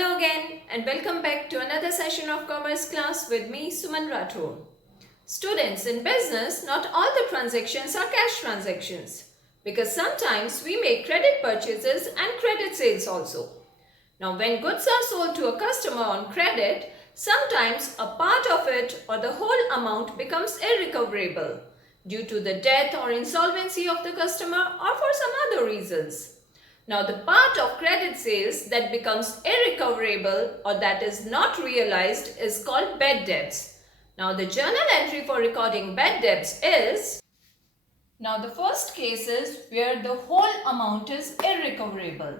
Hello again and welcome back to another session of commerce class with me Suman Rathore. Students, in business, not all the transactions are cash transactions because sometimes we make credit purchases and credit sales also. Now when goods are sold to a customer on credit, sometimes a part of it or the whole amount becomes irrecoverable due to the death or insolvency of the customer or for some other reasons. Now the part of credit sales that becomes irrecoverable or that is not realized is called bad debts. Now the journal entry for recording bad debts is, now the first case is where the whole amount is irrecoverable.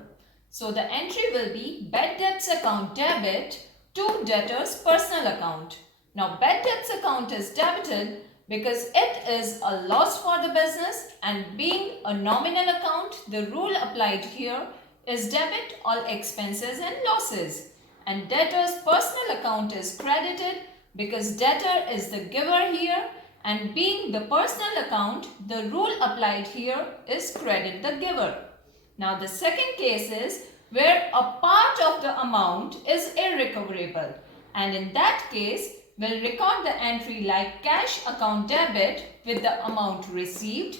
So the entry will be bad debts account debit to debtors personal account. Now bad debts account is debited because it is a loss for the business, and being a nominal account, the rule applied here is debit all expenses and losses. And debtor's personal account is credited because debtor is the giver here, and being the personal account, the rule applied here is credit the giver. Now the second case is where a part of the amount is irrecoverable, and in that case we'll record the entry like cash account debit with the amount received,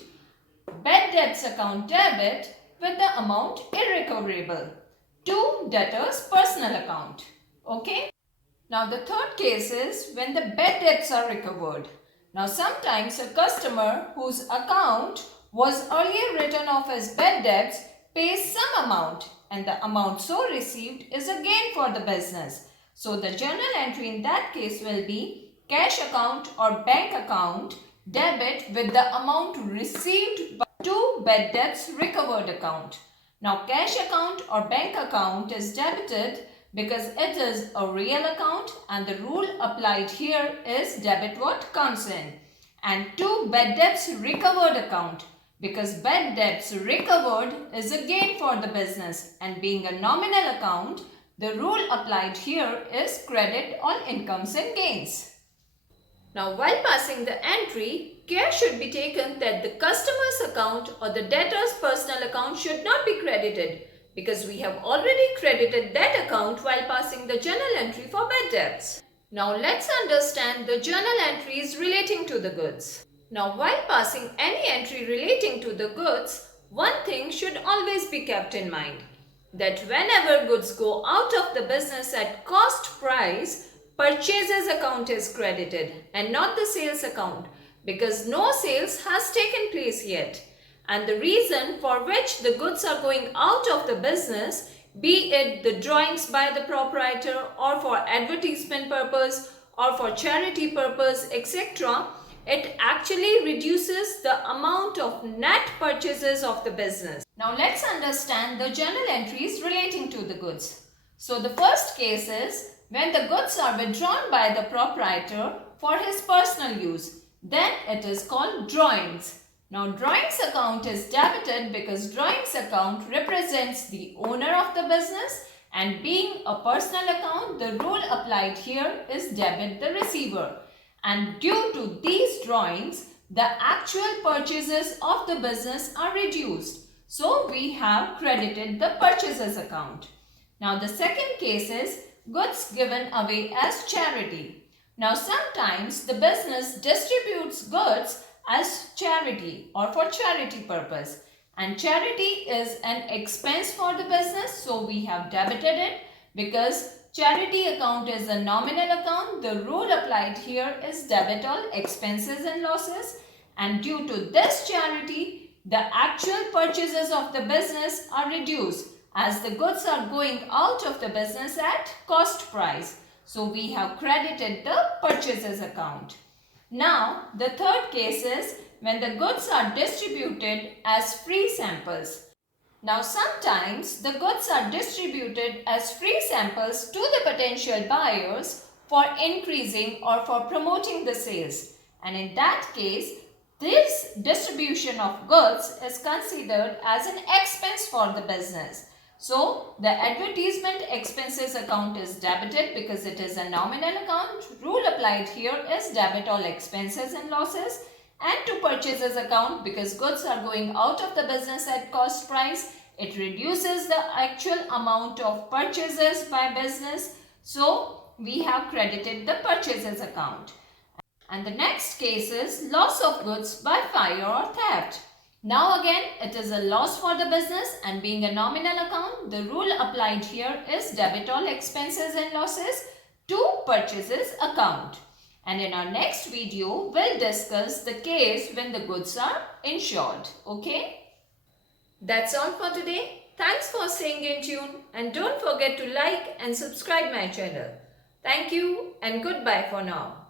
bad debts account debit with the amount irrecoverable to debtor's personal account. Okay. Now the third case is when the bad debts are recovered. Now sometimes a customer whose account was earlier written off as bad debts pays some amount, and the amount so received is a gain for the business. So the journal entry in that case will be cash account or bank account debit with the amount received to bad debts recovered account. Now cash account or bank account is debited because it is a real account, and the rule applied here is debit what comes in. And to bad debts recovered account because bad debts recovered is a gain for the business, and being a nominal account, the rule applied here is credit all incomes and gains. Now while passing the entry, care should be taken that the customer's account or the debtor's personal account should not be credited because we have already credited that account while passing the journal entry for bad debts. Now let's understand the journal entries relating to the goods. Now while passing any entry relating to the goods, one thing should always be kept in mind, that whenever goods go out of the business at cost price, purchases account is credited and not the sales account because no sales has taken place yet. And the reason for which the goods are going out of the business, be it the drawings by the proprietor or for advertisement purpose or for charity purpose, etc., it actually reduces the amount of net purchases of the business. Now let's understand the journal entries relating to the goods. So the first case is when the goods are withdrawn by the proprietor for his personal use. Then it is called drawings. Now drawings account is debited because drawings account represents the owner of the business, and being a personal account, the rule applied here is debit the receiver. And due to these drawings, the actual purchases of the business are reduced. So we have credited the purchases account. Now the second case is goods given away as charity. Now sometimes the business distributes goods as charity or for charity purpose, and charity is an expense for the business, so we have debited it because charity account is a nominal account. The rule applied here is debit all expenses and losses, and due to this charity, the actual purchases of the business are reduced as the goods are going out of the business at cost price. So we have credited the purchases account. Now the third case is when the goods are distributed as free samples. Now sometimes the goods are distributed as free samples to the potential buyers for increasing or for promoting the sales, and in that case this distribution of goods is considered as an expense for the business. So the advertisement expenses account is debited because it is a nominal account. Rule applied here is debit all expenses and losses, and to purchases account because goods are going out of the business at cost price, It reduces the actual amount of purchases by business. So we have credited the purchases account. And the next case is loss of goods by fire or theft. Now again, it is a loss for the business, and being a nominal account, the rule applied here is debit all expenses and losses to purchases account. And in our next video, we'll discuss the case when the goods are insured. Okay? That's all for today. Thanks for staying in tune, and don't forget to like and subscribe my channel. Thank you and goodbye for now.